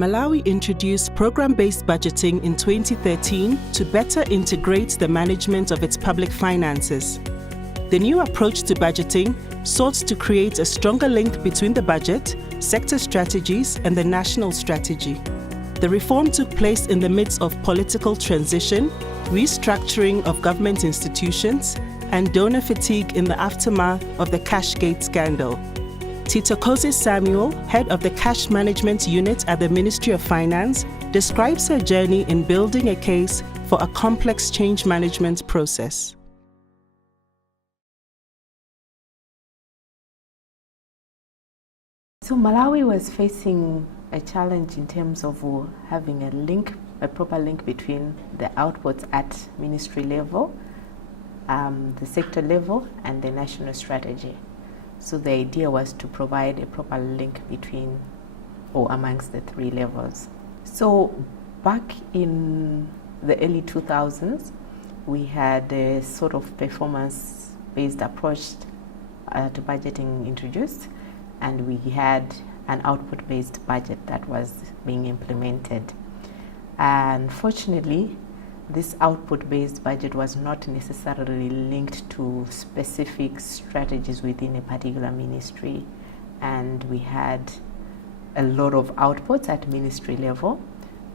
Malawi introduced program-based budgeting in 2013 to better integrate the management of its public finances. The new approach to budgeting sought to create a stronger link between the budget, sector strategies, and the national strategy. The reform took place in the midst of political transition, restructuring of government institutions, and donor fatigue in the aftermath of the Cashgate scandal. Tithokoze Samuel, head of the cash management unit at the Ministry of Finance, describes her journey in building a case for a complex change management process. So Malawi was facing a challenge in terms of having a proper link between the outputs at ministry level, the sector level, and the national strategy. So the idea was to provide a proper link between or amongst the three levels. So back in the early 2000s, we had a sort of performance-based approach to budgeting introduced, and we had an output-based budget that was being implemented. Unfortunately, this output-based budget was not necessarily linked to specific strategies within a particular ministry, and we had a lot of outputs at ministry level,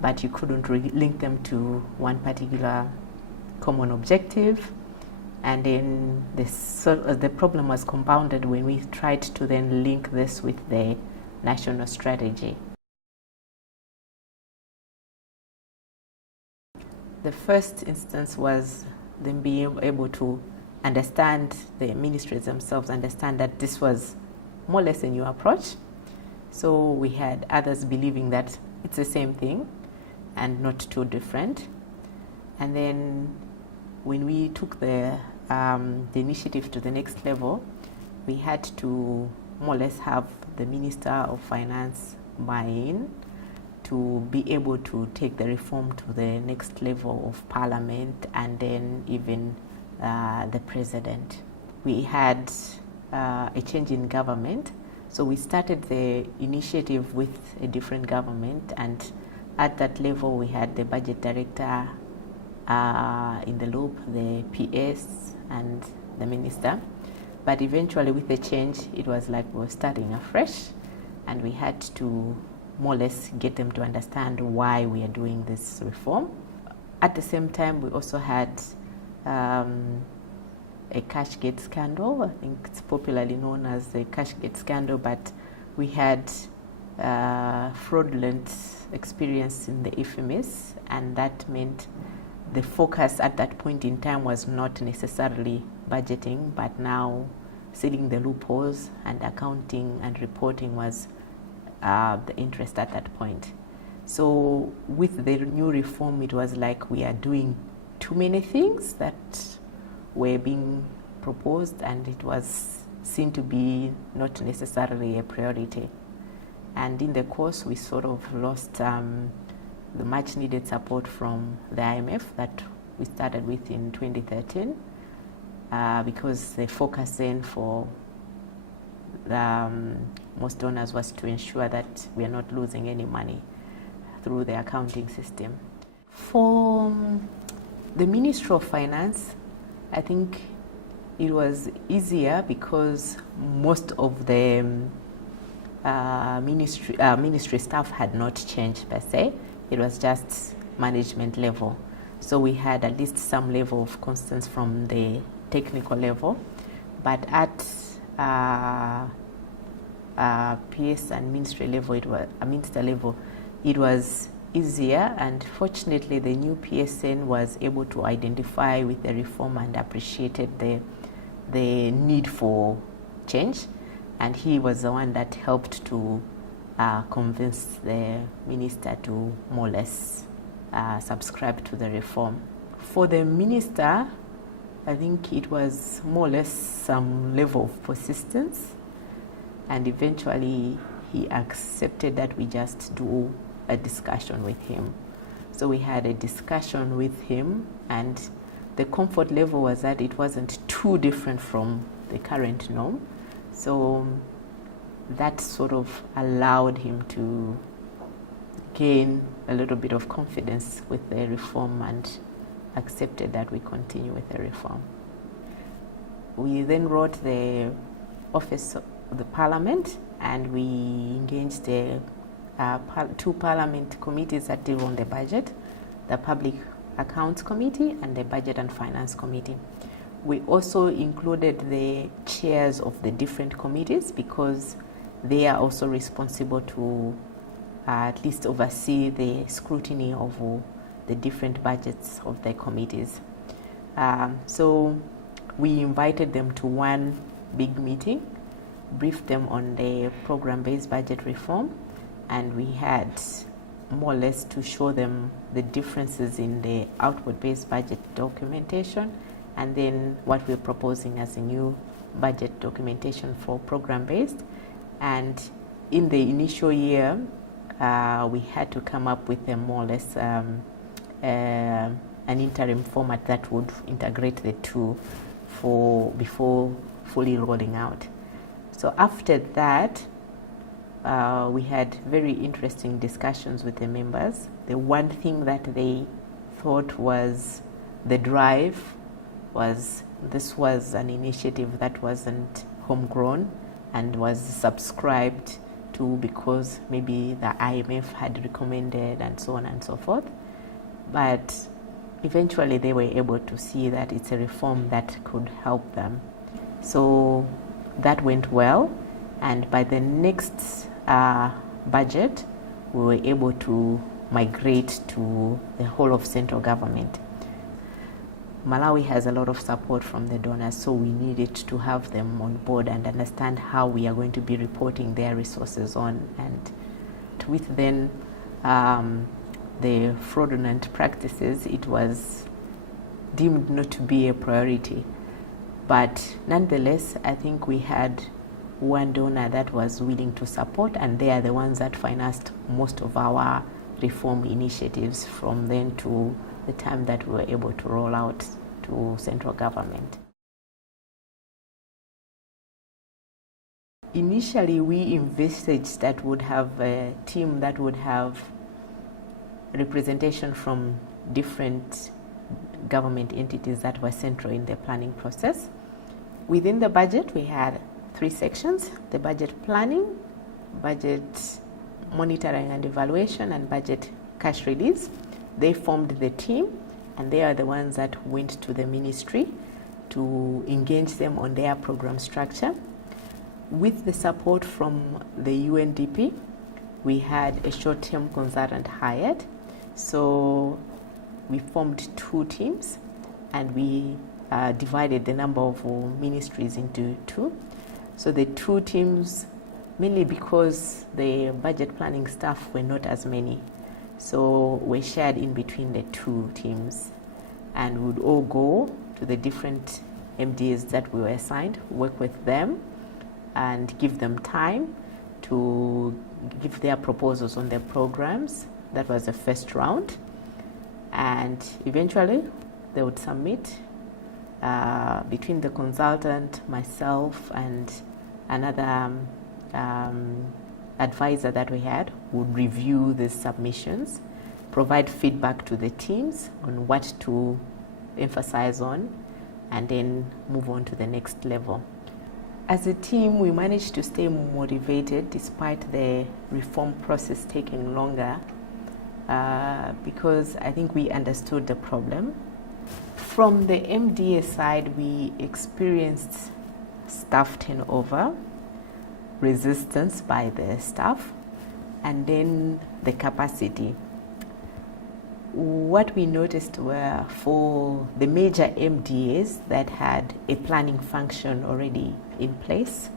but you couldn't link them to one particular common objective. And then the problem was compounded when we tried to then link this with the national strategy. The first instance was them being able to understand, the ministries themselves understand that this was more or less a new approach. So we had others believing that it's the same thing and not too different. And then when we took the initiative to the next level, we had to more or less have the Minister of Finance buy in to be able to take the reform to the next level of Parliament and then even the President. We had a change in government, so we started the initiative with a different government, and at that level we had the Budget Director in the loop, the PS and the Minister. But eventually with the change, it was like we were starting afresh, and we had to more or less get them to understand why we are doing this reform. At the same time, we also had a Cashgate scandal. I think it's popularly known as the Cashgate scandal, but we had fraudulent experience in the FMS, and that meant the focus at that point in time was not necessarily budgeting, but now sealing the loopholes, and accounting and reporting was the interest at that point. So with the new reform, it was like we are doing too many things that were being proposed, and it was seen to be not necessarily a priority. And in the course, we sort of lost the much needed support from the IMF that we started with in 2013, because the focus then for most donors was to ensure that we are not losing any money through the accounting system. For the Ministry of Finance, I think it was easier because most of the ministry staff had not changed per se. It was just management level. So we had at least some level of constance from the technical level. But at PS and ministry level, minister level, it was easier, and fortunately the new PSN was able to identify with the reform and appreciated the need for change, and he was the one that helped to convince the minister to more or less subscribe to the reform. For the minister, I think it was more or less some level of persistence, and eventually he accepted that we just do a discussion with him. So we had a discussion with him, and the comfort level was that it wasn't too different from the current norm. So that sort of allowed him to gain a little bit of confidence with the reform and accepted that we continue with the reform. We then wrote the Office of the Parliament, and we engaged the two Parliament committees that deal on the budget, the Public Accounts Committee and the Budget and Finance Committee. We also included the chairs of the different committees because they are also responsible to at least oversee the scrutiny of the different budgets of the committees. So we invited them to one big meeting, briefed them on the program-based budget reform, and we had more or less to show them the differences in the outward-based budget documentation and then what we're proposing as a new budget documentation for program-based. And in the initial year, we had to come up with a more or less an interim format that would integrate the two before fully rolling out. So after that, we had very interesting discussions with the members. The one thing that they thought was the drive was this was an initiative that wasn't homegrown and was subscribed to because maybe the IMF had recommended and so on and so forth. But eventually they were able to see that it's a reform that could help them. So that went well, and by the next budget, we were able to migrate to the whole of central government. Malawi has a lot of support from the donors, so we needed to have them on board and understand how we are going to be reporting their resources on. And with then the fraudulent practices, it was deemed not to be a priority. But nonetheless, I think we had one donor that was willing to support, and they are the ones that financed most of our reform initiatives from then to the time that we were able to roll out to central government. Initially, we envisaged that would have a team that would have representation from different government entities that were central in the planning process. Within the budget, we had 3 sections: the budget planning, budget monitoring and evaluation, and budget cash release. They formed the team, and they are the ones that went to the ministry to engage them on their program structure. With the support from the UNDP, we had a short-term consultant hired. So we formed 2 teams, and we divided the number of ministries into 2. So the 2 teams, mainly because the budget planning staff were not as many, so we shared in between the 2 teams, and would all go to the different MDAs that we were assigned, work with them, and give them time to give their proposals on their programs. That was the first round, and eventually they would submit. Between the consultant, myself, and another advisor that we had would review the submissions, provide feedback to the teams on what to emphasize on, and then move on to the next level. As a team, we managed to stay motivated despite the reform process taking longer because I think we understood the problem. From the MDA side, we experienced staff turnover, resistance by the staff, and then the capacity. What we noticed were for the major MDAs that had a planning function already in place,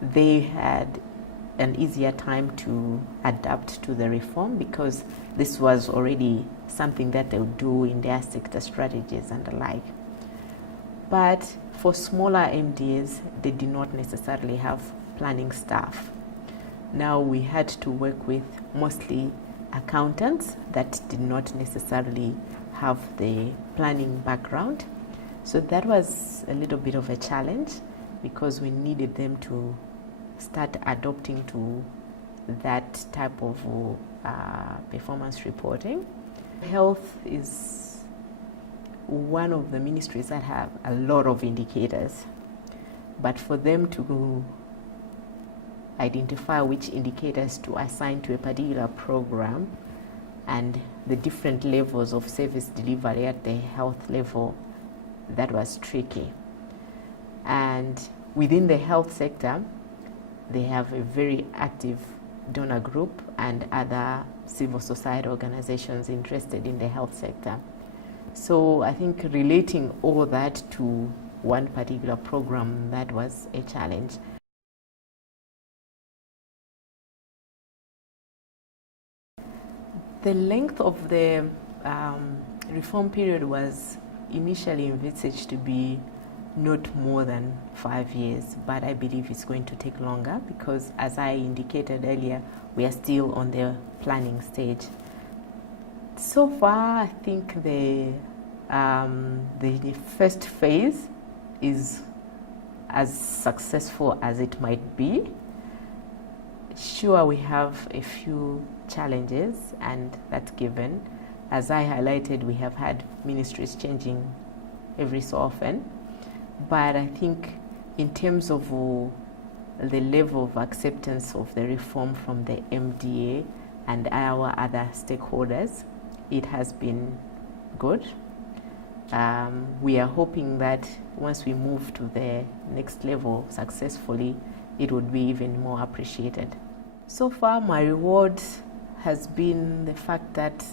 they had an easier time to adapt to the reform because this was already something that they would do in their sector strategies and the like. But for smaller MDAs, they did not necessarily have planning staff. Now we had to work with mostly accountants that did not necessarily have the planning background. So that was a little bit of a challenge because we needed them to start adopting to that type of performance reporting. Health is one of the ministries that have a lot of indicators, but for them to identify which indicators to assign to a particular program and the different levels of service delivery at the health level, that was tricky. And within the health sector, they have a very active donor group and other civil society organizations interested in the health sector. So I think relating all that to one particular program, that was a challenge. The length of the reform period was initially envisaged to be not more than 5 years, but I believe it's going to take longer because, as I indicated earlier, we are still on the planning stage. So far, I think the first phase is as successful as it might be. Sure, we have a few challenges, and that's given. As I highlighted, we have had ministries changing every so often. But I think in terms of the level of acceptance of the reform from the MDA and our other stakeholders, it has been good. We are hoping that once we move to the next level successfully, it would be even more appreciated. So far, my reward has been the fact that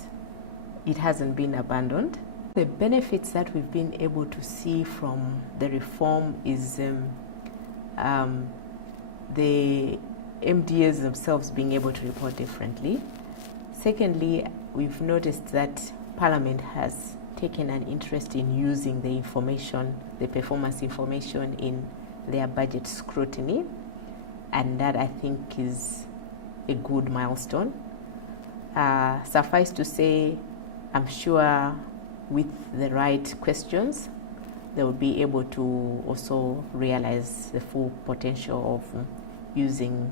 it hasn't been abandoned. The benefits that we've been able to see from the reform is the MDAs themselves being able to report differently. Secondly, we've noticed that Parliament has taken an interest in using the information, the performance information, in their budget scrutiny, and that I think is a good milestone. Suffice to say, I'm sure with the right questions, they will be able to also realize the full potential of using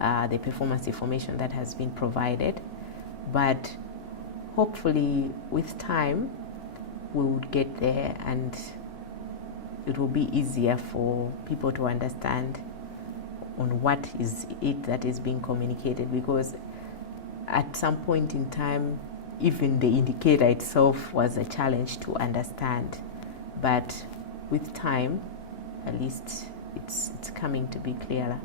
the performance information that has been provided. But hopefully with time, we would get there and it will be easier for people to understand on what is it that is being communicated, because at some point in time, even the indicator itself was a challenge to understand. But with time, at least it's coming to be clearer.